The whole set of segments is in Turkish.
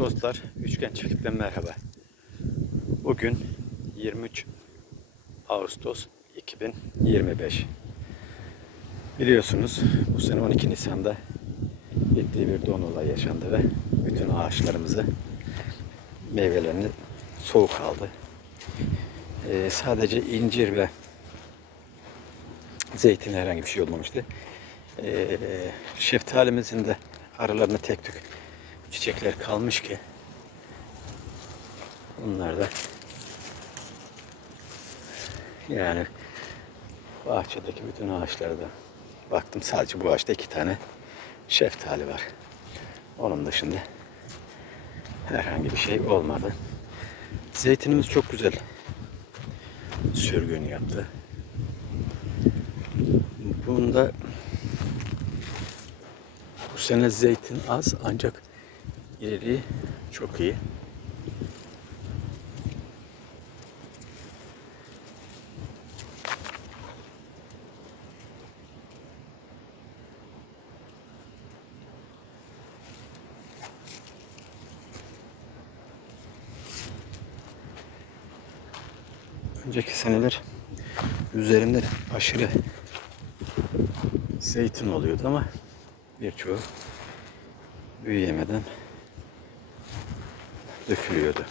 Dostlar, Üçgen Çiftlik'ten merhaba. Bugün 23 Ağustos 2025. Biliyorsunuz bu sene 12 Nisan'da ciddi bir don olayı yaşandı ve bütün ağaçlarımızı meyvelerini soğuk aldı. Ee, sadece incir ve zeytin herhangi bir şey olmamıştı. Ee, şeftalimizin de aralarında tek tük çiçekler kalmış ki bunlar da yani bahçedeki bütün ağaçlarda baktım sadece bu ağaçta iki tane şeftali var. Onun dışında herhangi bir şey olmadı. Zeytinimiz çok güzel sürgün yaptı. Bunda bu sene zeytin az ancak ileri çok iyi. Önceki seneler üzerinde aşırı zeytin oluyordu ama birçoğu büyüyemeden dökülüyordu.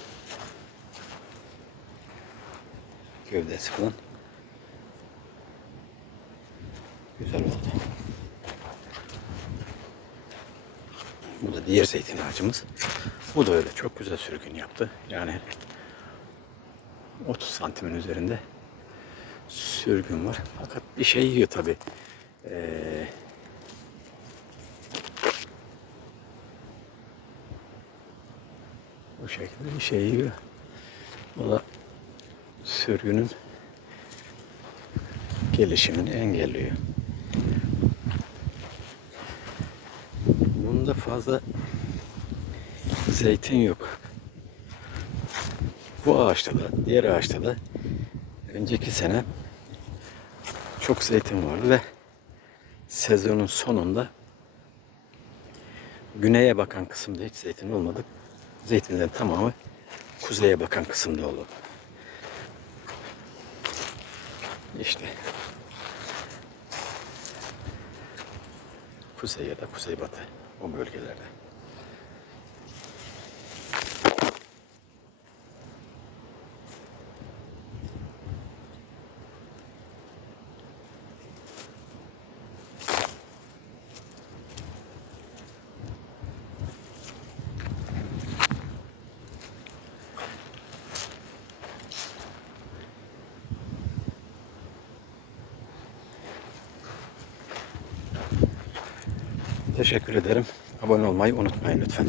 Gövdesi falan güzel oldu. Bu da diğer zeytin ağacımız. Bu da öyle çok güzel sürgün yaptı. Yani 30 santimin üzerinde sürgün var. Fakat bir şey yiyor tabi. Ee, bu şekilde bir şey. Bu da sürgünün gelişimini engelliyor. Bunda fazla zeytin yok. Bu ağaçta da, diğer ağaçta da önceki sene çok zeytin vardı ve sezonun sonunda güneye bakan kısımda hiç zeytin olmadı. Zeytinlerin tamamı kuzeye bakan kısımda oldu. İşte kuzey ya da kuzeybatı o bölgelerde. Teşekkür ederim. Abone olmayı unutmayın lütfen.